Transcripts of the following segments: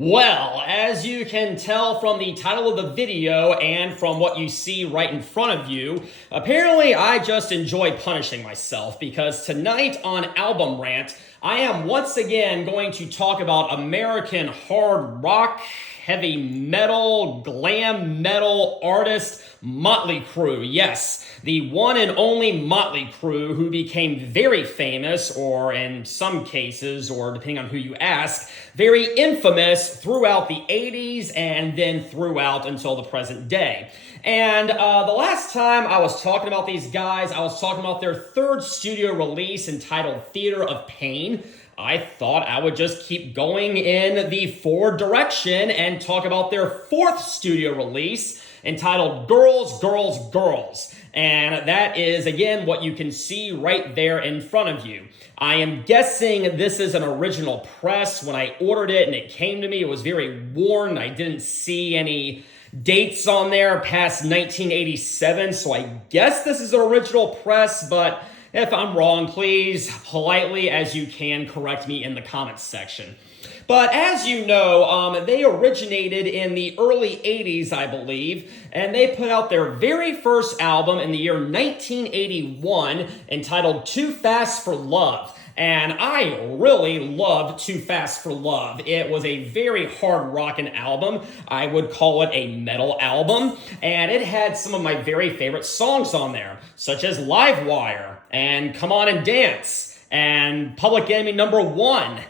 Well, as you can tell from the title of the video and from what you see right in front of you, apparently I just enjoy punishing myself because tonight on Album Rant, I am once again going to talk about American hard rock, heavy metal, glam metal artist Motley Crue. Yes, the one and only Motley Crue who became very famous, or in some cases, or depending on who you ask, very infamous throughout the 80s and then throughout until the present day. And the last time I was talking about these guys, I was talking about their third studio release entitled Theater of Pain. I thought I would just keep going in the forward direction and talk about their fourth studio release entitled Girls, Girls, Girls. And that is, again, what you can see right there in front of you. I am guessing this is an original press. When I ordered it and it came to me, it was very worn. I didn't see any dates on there past 1987, so I guess this is an original press, but if I'm wrong, please, politely as you can, correct me in the comments section. But as you know, they originated in the early 80s, I believe, and they put out their very first album in the year 1981 entitled Too Fast for Love. And I really loved Too Fast for Love. It was a very hard rockin' album. I would call it a metal album. And it had some of my very favorite songs on there, such as Live Wire, and Come On and Dance, and Public Enemy Number 1,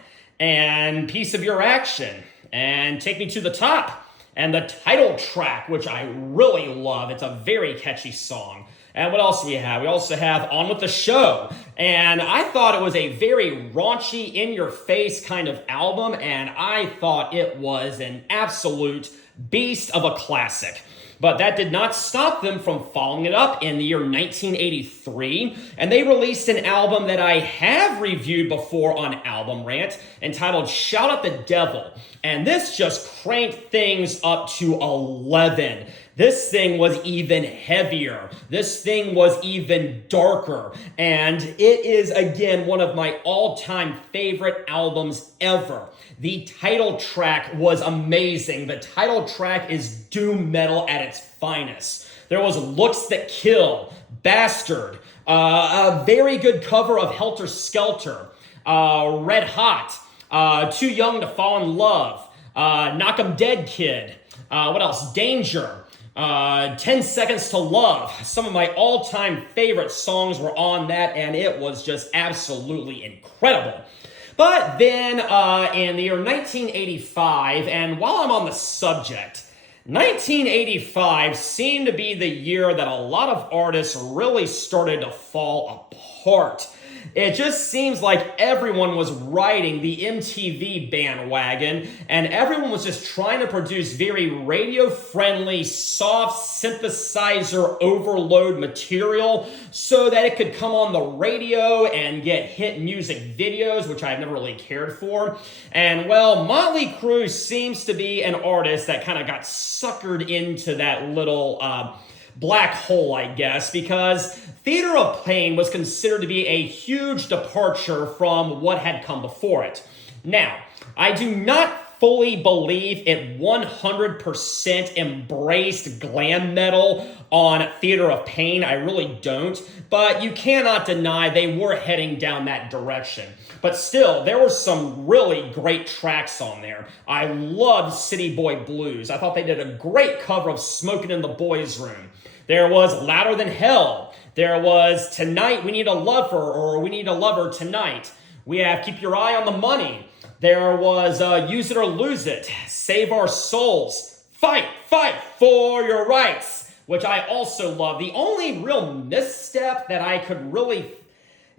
and Piece of Your Action, and Take Me to the Top, and the title track, which I really love. It's a very catchy song. And what else do we have? We also have On With the Show. And I thought it was a very raunchy, in-your-face kind of album, and I thought it was an absolute beast of a classic. But that did not stop them from following it up in the year 1983, and they released an album that I have reviewed before on Album Rant entitled Shout at the Devil, and this just cranked things up to 11. This thing was even heavier. This thing was even darker. And it is, again, one of my all-time favorite albums ever. The title track was amazing. The title track is doom metal at its finest. There was Looks That Kill, Bastard, a very good cover of Helter Skelter, Red Hot, Too Young to Fall in Love, Knock 'em Dead Kid, what else? Danger. 10 Seconds to Love. Some of my all-time favorite songs were on that, and it was just absolutely incredible. But then in the year 1985, and while I'm on the subject, 1985 seemed to be the year that a lot of artists really started to fall apart. It just seems like everyone was riding the MTV bandwagon, and everyone was just trying to produce very radio-friendly, soft synthesizer overload material so that it could come on the radio and get hit music videos, which I've never really cared for. And well, Motley Crue seems to be an artist that kind of got suckered into that little black hole, I guess, because Theater of Pain was considered to be a huge departure from what had come before it. Now, I do not fully believe it 100% embraced glam metal on Theater of Pain. I really don't, but you cannot deny they were heading down that direction. But still, there were some really great tracks on there. I loved City Boy Blues. I thought they did a great cover of Smoking in the Boys' Room. There was Louder Than Hell. There was Tonight We Need a Lover, or We Need a Lover Tonight. We have Keep Your Eye on the Money. There was Use It or Lose It, Save Our Souls, Fight, Fight for Your Rights, which I also love. The only real misstep that I could really,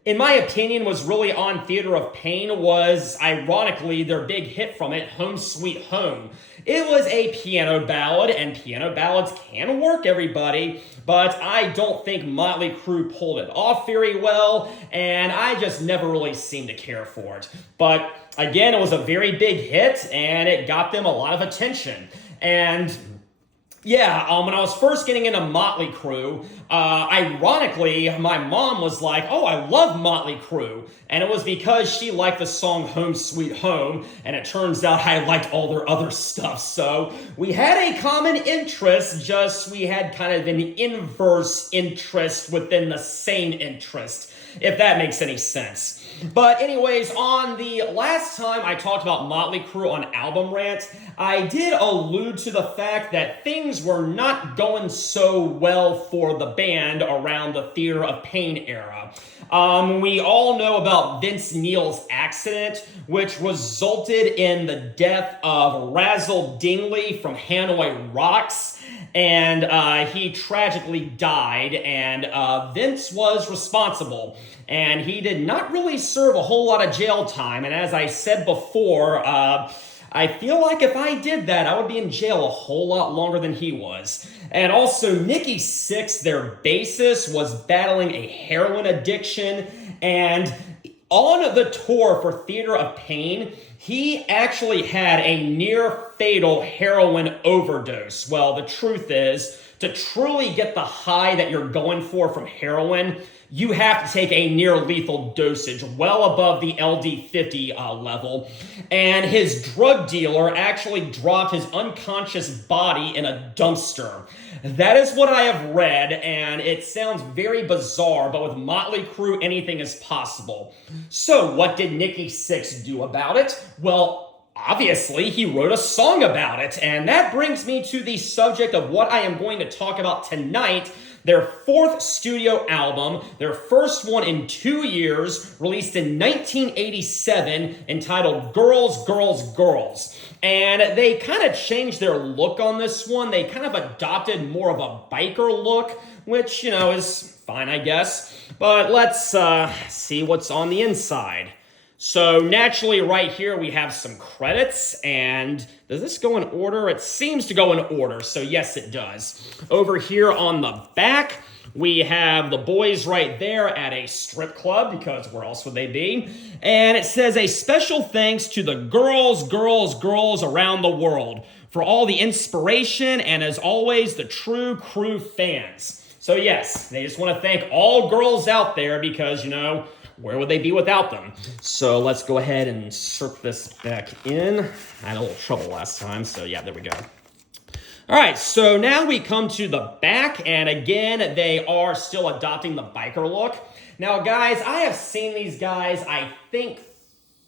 in my opinion, was really on Theater of Pain was, ironically, their big hit from it, Home Sweet Home. It was a piano ballad, and piano ballads can work, everybody, but I don't think Motley Crue pulled it off very well, and I just never really seemed to care for it. But again, it was a very big hit, and it got them a lot of attention. And Yeah, when I was first getting into Motley Crue, ironically, my mom was like, "Oh, I love Motley Crue," and it was because she liked the song "Home Sweet Home," and it turns out I liked all their other stuff. So we had a common interest, just we had kind of an inverse interest within the same interest, if that makes any sense. But anyways, on the last time I talked about Motley Crue on Album Rant, I did allude to the fact that things were not going so well for the band around the Theater of Pain era. We all know about Vince Neil's accident, which resulted in the death of Razzle Dingley from Hanoi Rocks. And he tragically died, and Vince was responsible. And he did not really serve a whole lot of jail time. And as I said before, I feel like if I did that, I would be in jail a whole lot longer than he was. And also, Nikki Sixx, their bassist, was battling a heroin addiction. And on the tour for Theater of Pain, he actually had a near-fatal heroin overdose. Well, the truth is, to truly get the high that you're going for from heroin, you have to take a near-lethal dosage, well above the LD50 level. And his drug dealer actually dropped his unconscious body in a dumpster. That is what I have read, and it sounds very bizarre, but with Motley Crue, anything is possible. So, what did Nikki Sixx do about it? Well, obviously, he wrote a song about it, and that brings me to the subject of what I am going to talk about tonight. Their fourth studio album, their first one in 2 years, released in 1987, entitled Girls, Girls, Girls. And they kind of changed their look on this one. They kind of adopted more of a biker look, which, is fine, I guess. But let's see what's on the inside. So naturally right here we have some credits, and does this go in order? It seems to go in order, so yes it does. Over here on the back, we have the boys right there at a strip club, because where else would they be? And it says, a special thanks to the girls, girls, girls around the world for all the inspiration, and as always, the true Crue fans. So yes, they just want to thank all girls out there because, where would they be without them? So let's go ahead and insert this back in. I had a little trouble last time, so yeah, there we go. All right, so now we come to the back, and again, they are still adopting the biker look. Now, guys, I have seen these guys, I think,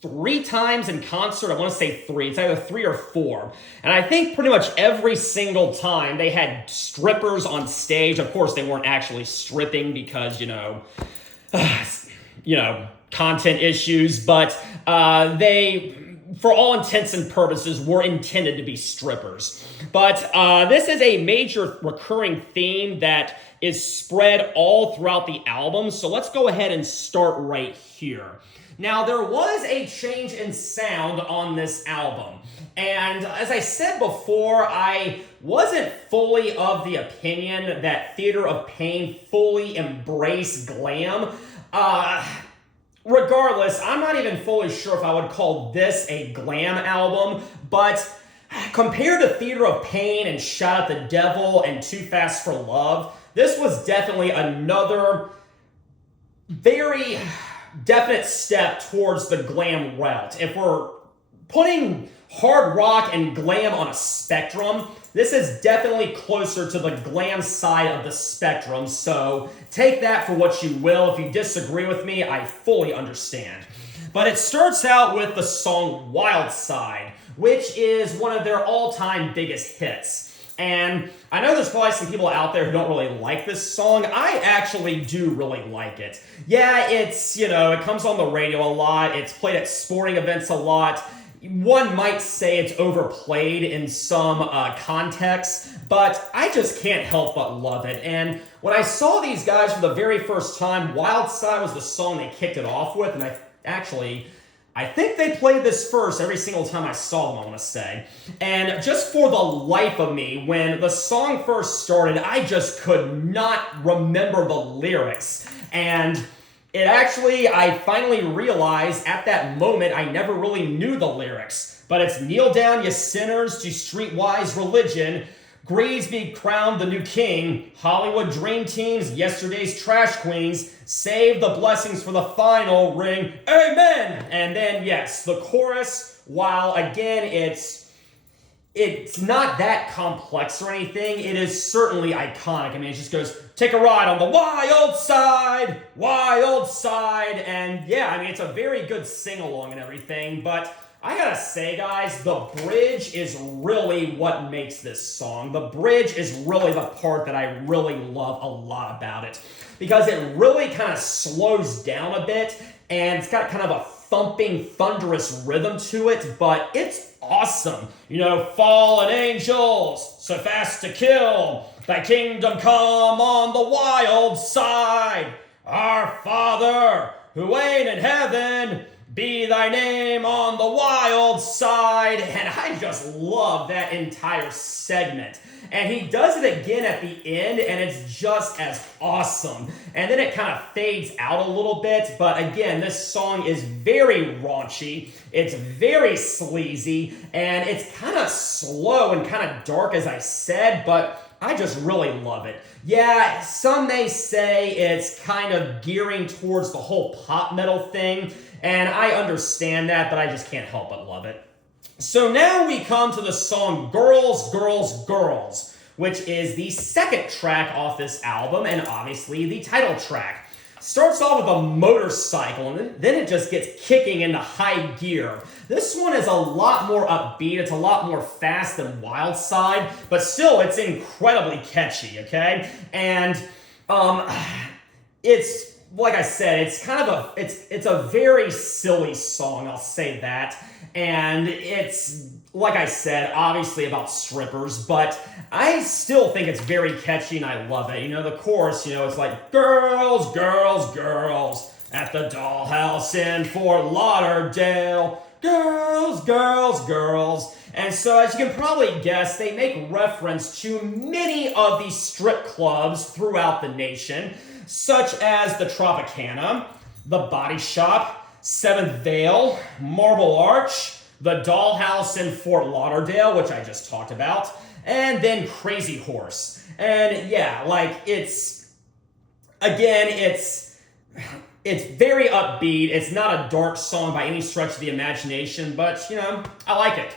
3 times in concert. I want to say 3. It's either 3 or 4. And I think pretty much every single time they had strippers on stage. Of course, they weren't actually stripping because, content issues, but they, for all intents and purposes, were intended to be strippers. But this is a major recurring theme that is spread all throughout the album, so let's go ahead and start right here. Now, there was a change in sound on this album, and as I said before, I wasn't fully of the opinion that Theater of Pain fully embraced glam. Regardless, I'm not even fully sure if I would call this a glam album, but compared to Theater of Pain and Shout at the Devil and Too Fast for Love, this was definitely another very definite step towards the glam route. If we're putting hard rock and glam on a spectrum, this is definitely closer to the glam side of the spectrum, so take that for what you will. If you disagree with me, I fully understand. But it starts out with the song Wild Side, which is one of their all-time biggest hits. And I know there's probably some people out there who don't really like this song. I actually do really like it. Yeah, it's, it comes on the radio a lot. It's played at sporting events a lot. One might say it's overplayed in some contexts, but I just can't help but love it. And when I saw these guys for the very first time, Wild Side was the song they kicked it off with, and I think they played this first every single time I saw them, I want to say. And just for the life of me, when the song first started, I just could not remember the lyrics. And I finally realized at that moment I never really knew the lyrics. But it's kneel down, you sinners, to streetwise religion. Greasby crowned the new king. Hollywood dream teams, yesterday's trash queens. Save the blessings for the final ring. Amen! And then, yes, the chorus, while again it's not that complex or anything, it is certainly iconic. I mean, it just goes, take a ride on the wild side, and yeah, I mean, it's a very good sing-along and everything, but I gotta say, guys, the bridge is really what makes this song. The bridge is really the part that I really love a lot about it, because it really kind of slows down a bit, and it's got kind of a thumping, thunderous rhythm to it, but it's awesome. You know, fallen angels, so fast to kill, thy kingdom come on the wild side. Our Father, who art in heaven, be thy name on the wild side. And I just love that entire segment. And he does it again at the end, and it's just as awesome. And then it kind of fades out a little bit, but again, this song is very raunchy, it's very sleazy, and it's kind of slow and kind of dark, as I said, but I just really love it. Yeah, some may say it's kind of gearing towards the whole pop metal thing, and I understand that, but I just can't help but love it. So now we come to the song Girls, Girls, Girls, which is the second track off this album, and obviously the title track. Starts off with a motorcycle, and then it just gets kicking into high gear. This one is a lot more upbeat, it's a lot more fast than Wild Side, but still, it's incredibly catchy, okay? And, it's, like I said, it's kind of it's a very silly song, I'll say that. And it's, like I said, obviously about strippers, but I still think it's very catchy and I love it. You know, the chorus, you know, it's like, girls, girls, girls, at the dollhouse in Fort Lauderdale. Girls, girls, girls. And so, as you can probably guess, they make reference to many of these strip clubs throughout the nation, such as the Tropicana, the Body Shop, Seventh Veil, Marble Arch, the Dollhouse in Fort Lauderdale, which I just talked about, and then Crazy Horse. And yeah, like, it's very upbeat. It's not a dark song by any stretch of the imagination, but, you know, I like it.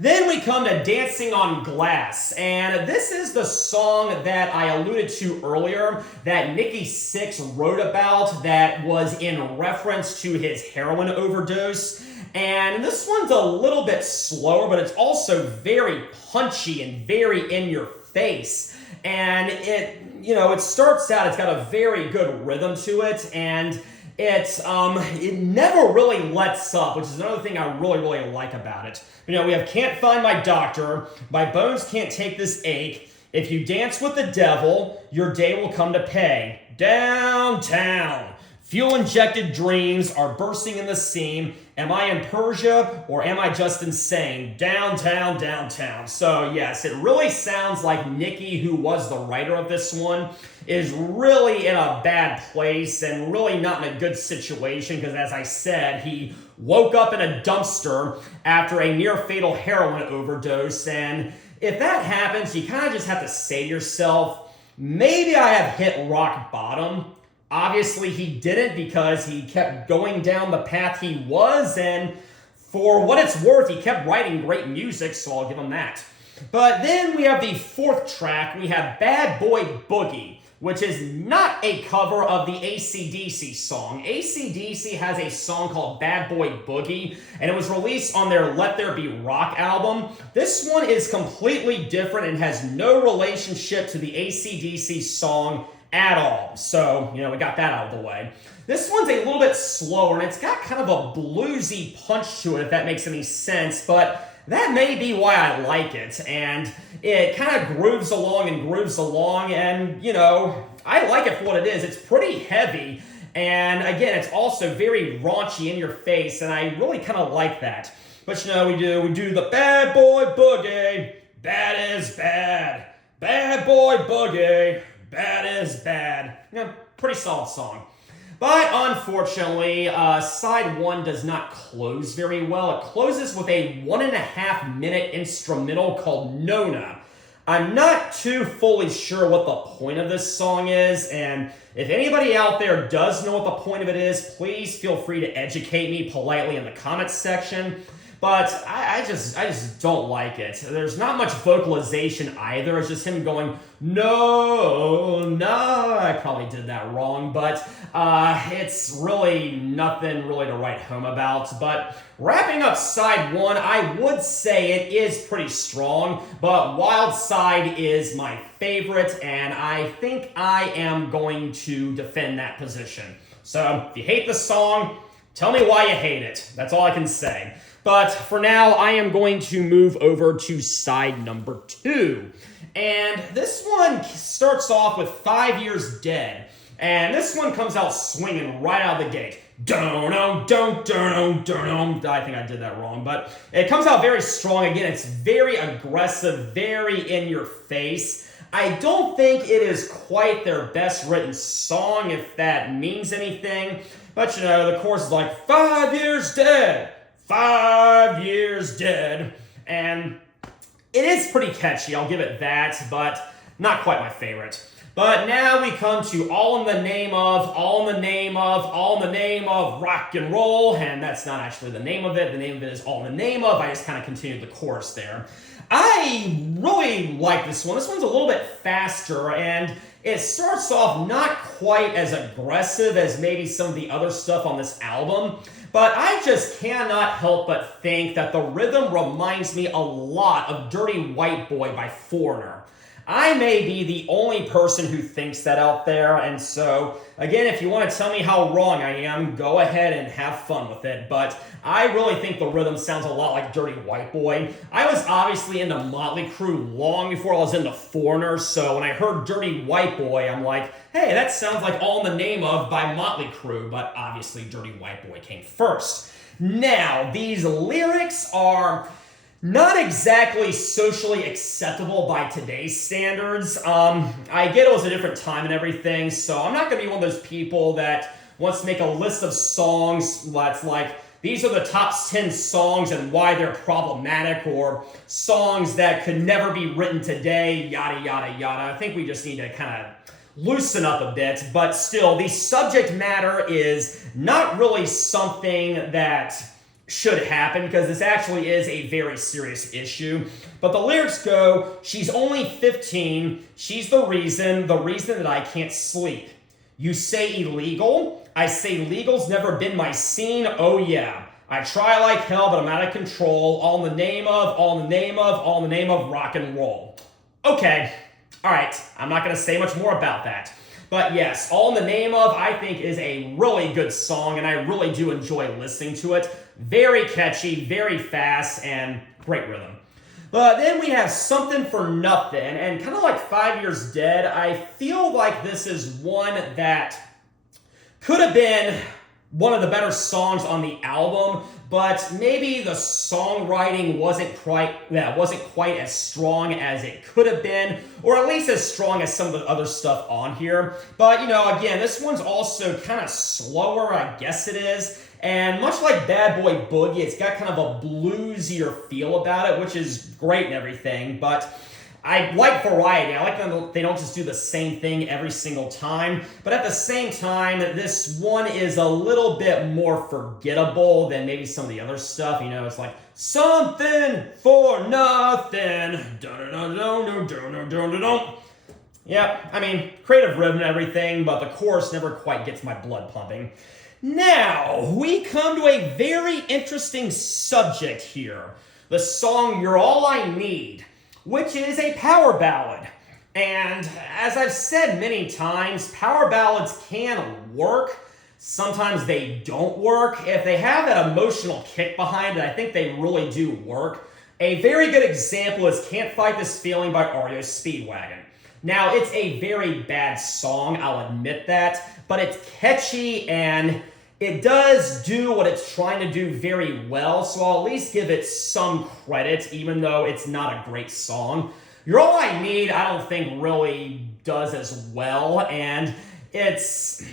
Then we come to Dancing on Glass, and this is the song that I alluded to earlier that Nikki Sixx wrote about that was in reference to his heroin overdose. And this one's a little bit slower, but it's also very punchy and very in your face. And it starts out, it's got a very good rhythm to it, and it never really lets up, which is another thing I really, really like about it. You know, we have Can't Find My Doctor, My Bones Can't Take This Ache, If You Dance with the Devil, Your Day Will Come to Pay, Downtown, Fuel-Injected Dreams Are Bursting in the Seam, Am I in Persia or Am I Just Insane? Downtown, downtown. So yes, it really sounds like Nikki, who was the writer of this one, is really in a bad place and really not in a good situation because, as I said, he woke up in a dumpster after a near-fatal heroin overdose. And if that happens, you kind of just have to say to yourself, maybe I have hit rock bottom. Obviously, he didn't because he kept going down the path he was, and for what it's worth, he kept writing great music, so I'll give him that. But then we have the fourth track. We have Bad Boy Boogie, which is not a cover of the AC/DC song. AC/DC has a song called Bad Boy Boogie, and it was released on their Let There Be Rock album. This one is completely different and has no relationship to the AC/DC song at all. So, you know, we got that out of the way. This one's a little bit slower, and it's got kind of a bluesy punch to it, if that makes any sense, but that may be why I like it. And it kind of grooves along, and, you know, I like it for what it is. It's pretty heavy, and again, it's also very raunchy in your face, and I really kind of like that. But, you know, we do the Bad Boy Boogie, bad is bad, Bad Boy Boogie, bad is bad. You know, pretty solid song. But unfortunately, side one does not close very well. It closes with a 1.5 minute instrumental called Nona. I'm not too fully sure what the point of this song is, and if anybody out there does know what the point of it is, please feel free to educate me politely in the comments section. But I just don't like it. There's not much vocalization either. It's just him going, no, no. I probably did that wrong, but it's really nothing really to write home about. But wrapping up side one, I would say it is pretty strong, but Wild Side is my favorite, and I think I am going to defend that position. So if you hate the song, tell me why you hate it. That's all I can say. But for now, I am going to move over to side number 2. And this one starts off with 5 Years Dead. And this one comes out swinging right out of the gate. I think I did that wrong, but it comes out very strong. Again, it's very aggressive, very in your face. I don't think it is quite their best written song, if that means anything. But you know, the chorus is like, 5 years dead. 5 years dead, and it is pretty catchy, I'll give it that, but not quite my favorite. But now we come to All in the Name of, All in the Name of, All in the Name of Rock and Roll, and that's not actually the name of it. The name of it is All in the Name of. I just kind of continued the chorus there. I really like this one. This one's a little bit faster, and it starts off not quite as aggressive as maybe some of the other stuff on this album, but I just cannot help but think that the rhythm reminds me a lot of Dirty White Boy by Foreigner. I may be the only person who thinks that out there, and so, again, if you want to tell me how wrong I am, go ahead and have fun with it, but I really think the rhythm sounds a lot like Dirty White Boy. I was obviously into Motley Crue long before I was into Foreigner, so when I heard Dirty White Boy, I'm like, hey, that sounds like All in the Name of by Motley Crue, but obviously Dirty White Boy came first. Now, these lyrics are not exactly socially acceptable by today's standards. I get it was a different time and everything, so I'm not going to be one of those people that wants to make a list of songs that's like, these are the top 10 songs and why they're problematic, or songs that could never be written today, yada, yada, yada. I think we just need to kind of loosen up a bit, but still, the subject matter is not really something that should happen, because this actually is a very serious issue. But the lyrics go, she's only 15, she's the reason that I can't sleep. You say illegal, I say legal's never been my scene, oh yeah. I try like hell, but I'm out of control, all in the name of, all in the name of, all in the name of rock and roll. Okay, alright, I'm not going to say much more about that. But yes, All in the Name of, I think, is a really good song, and I really do enjoy listening to it. Very catchy, very fast, and great rhythm. But then we have Something for Nothing, and kind of like 5 Years Dead, I feel like this is one that could have been one of the better songs on the album, but maybe the songwriting wasn't quite as strong as it could have been, or at least as strong as some of the other stuff on here. But, you know, again, this one's also kind of slower, I guess it is, and much like Bad Boy Boogie, it's got kind of a bluesier feel about it, which is great and everything, but I like variety. I like that they don't just do the same thing every single time. But at the same time, this one is a little bit more forgettable than maybe some of the other stuff. You know, it's like, something for nothing. Yeah, I mean, creative rhythm and everything, but the chorus never quite gets my blood pumping. Now, we come to a very interesting subject here. The song, You're All I Need, which is a power ballad. And as I've said many times, power ballads can work. Sometimes they don't work. If they have that emotional kick behind it, I think they really do work. A very good example is Can't Fight This Feeling by REO Speedwagon. Now, it's a very bad song, I'll admit that, but it's catchy and it does do what it's trying to do very well, so I'll at least give it some credit, even though it's not a great song. You're All I Need, I don't think really does as well, and it's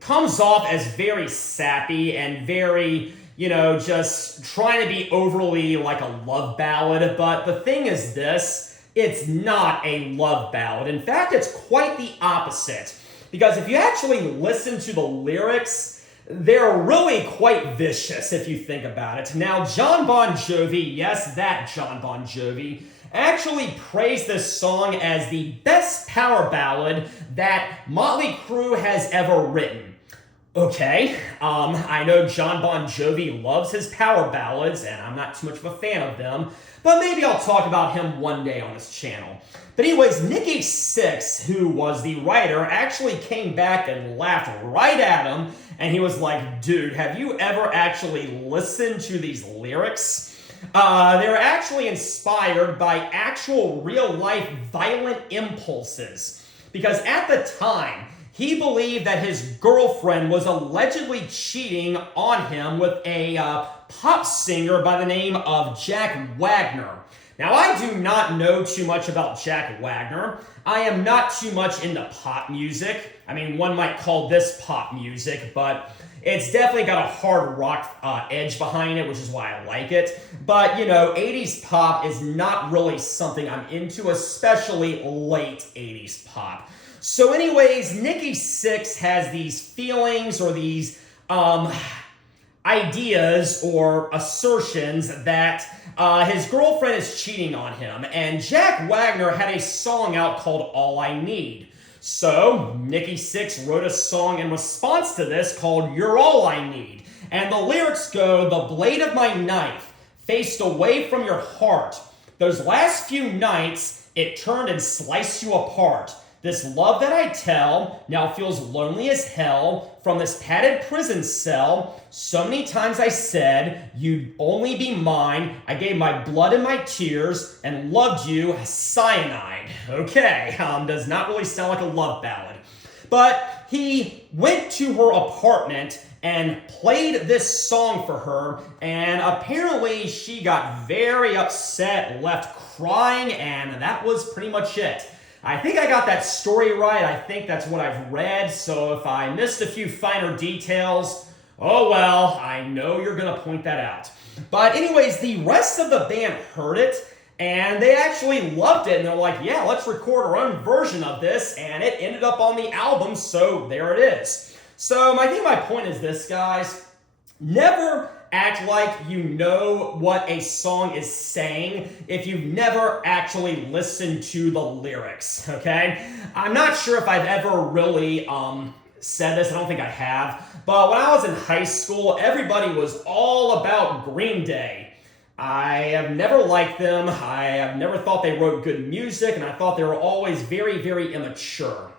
comes off as very sappy and very, you know, just trying to be overly like a love ballad, but the thing is this, it's not a love ballad. In fact, it's quite the opposite. Because if you actually listen to the lyrics, they're really quite vicious if you think about it. Now, Jon Bon Jovi, yes, that Jon Bon Jovi, actually praised this song as the best power ballad that Motley Crue has ever written. Okay, I know Jon Bon Jovi loves his power ballads, and I'm not too much of a fan of them, but maybe I'll talk about him one day on this channel. But anyways, Nikki Sixx, who was the writer, actually came back and laughed right at him, and he was like, dude, have you ever actually listened to these lyrics? They're actually inspired by actual real-life violent impulses. Because at the time, he believed that his girlfriend was allegedly cheating on him with a pop singer by the name of Jack Wagner. Now, I do not know too much about Jack Wagner. I am not too much into pop music. I mean, one might call this pop music, but it's definitely got a hard rock edge behind it, which is why I like it. But, you know, 80s pop is not really something I'm into, especially late 80s pop. So anyways, Nikki Sixx has these feelings or these ideas or assertions that his girlfriend is cheating on him. And Jack Wagner had a song out called All I Need. So Nikki Sixx wrote a song in response to this called You're All I Need. And the lyrics go, the blade of my knife faced away from your heart. Those last few nights, it turned and sliced you apart. This love that I tell now feels lonely as hell from this padded prison cell. So many times I said, you'd only be mine. I gave my blood and my tears and loved you as cyanide. Okay, does not really sound like a love ballad. But he went to her apartment and played this song for her, and apparently she got very upset, left crying, and that was pretty much it. I think I got that story right. I think that's what I've read. So if I missed a few finer details, oh well, I know you're going to point that out. But anyways, the rest of the band heard it, and they actually loved it. And they're like, yeah, let's record our own version of this. And it ended up on the album, so there it is. So I think my point is this, guys. Never act like you know what a song is saying if you've never actually listened to the lyrics, okay? I'm not sure if I've ever really said this. I don't think I have. But when I was in high school, everybody was all about Green Day. I have never liked them. I have never thought they wrote good music, and I thought they were always very, very immature.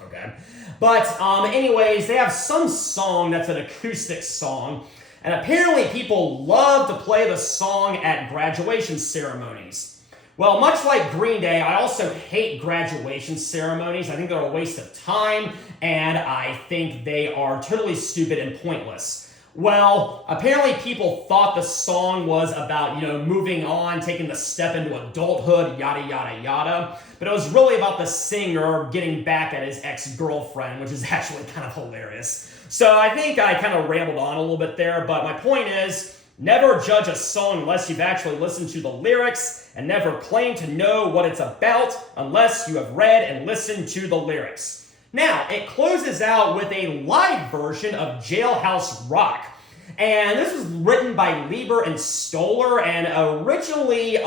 Okay? But anyways, they have some song that's an acoustic song. And apparently people love to play the song at graduation ceremonies. Well, much like Green Day, I also hate graduation ceremonies. I think they're a waste of time, and I think they are totally stupid and pointless. Well, apparently people thought the song was about, moving on, taking the step into adulthood, yada, yada, yada. But it was really about the singer getting back at his ex-girlfriend, which is actually kind of hilarious. So I think I kind of rambled on a little bit there, but my point is, never judge a song unless you've actually listened to the lyrics, and never claim to know what it's about unless you have read and listened to the lyrics. Now, it closes out with a live version of Jailhouse Rock. And this was written by Lieber and Stoller and originally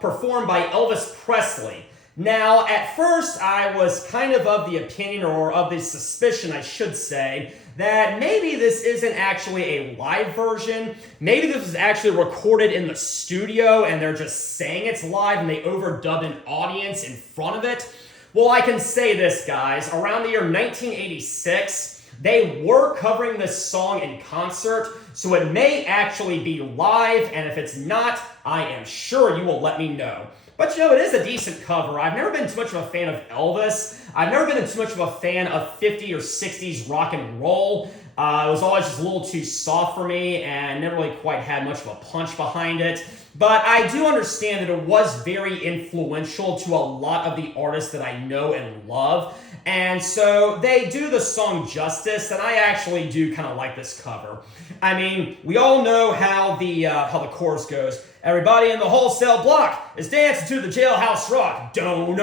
performed by Elvis Presley. Now, at first, I was kind of the opinion, or of the suspicion, I should say, that maybe this isn't actually a live version. Maybe this was actually recorded in the studio and they're just saying it's live and they overdubbed an audience in front of it. Well, I can say this, guys. Around the year 1986, they were covering this song in concert, so it may actually be live, and if it's not, I am sure you will let me know. But it is a decent cover. I've never been too much of a fan of Elvis. I've never been too much of a fan of 50s or 60s rock and roll. It was always just a little too soft for me and never really quite had much of a punch behind it. But I do understand that it was very influential to a lot of the artists that I know and love. And so they do the song justice, and I actually do kind of like this cover. I mean, we all know how the chorus goes. Everybody in the wholesale block is dancing to the jailhouse rock. Don't,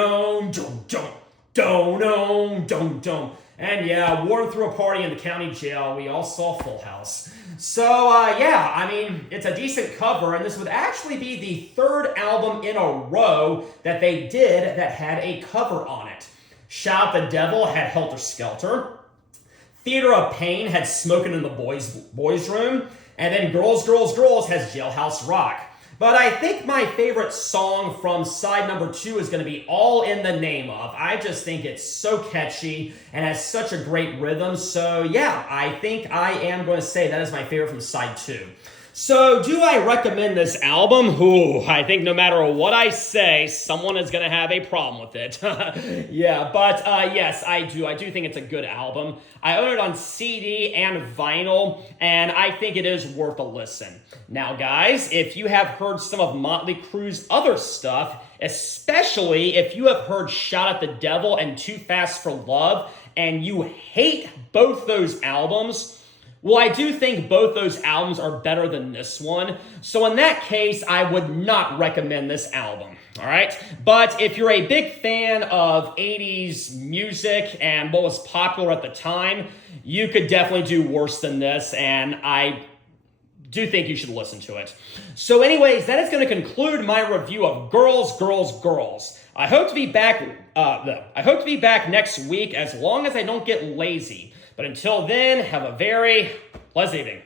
don't. And yeah, wore through a party in the county jail. We all saw Full House. So yeah, I mean, it's a decent cover, and this would actually be the third album in a row that they did that had a cover on it. Shout the Devil had Helter Skelter. Theater of Pain had Smoking in the Boys Room. And then Girls, Girls, Girls has Jailhouse Rock. But I think my favorite song from side number 2 is going to be All in the Name of. I just think it's so catchy and has such a great rhythm. So yeah, I think I am going to say that is my favorite from side 2. So do I recommend this album? Ooh, I think no matter what I say, someone is going to have a problem with it. Yeah, but yes, I do. I do think it's a good album. I own it on CD and vinyl, and I think it is worth a listen. Now, guys, if you have heard some of Motley Crue's other stuff, especially if you have heard Shout at the Devil and Too Fast for Love, and you hate both those albums, well, I do think both those albums are better than this one. So in that case, I would not recommend this album. All right? But if you're a big fan of 80s music and what was popular at the time, you could definitely do worse than this, and I do think you should listen to it. So anyways, that is going to conclude my review of Girls, Girls, Girls. I hope to be back next week as long as I don't get lazy. But until then, have a very pleasant evening.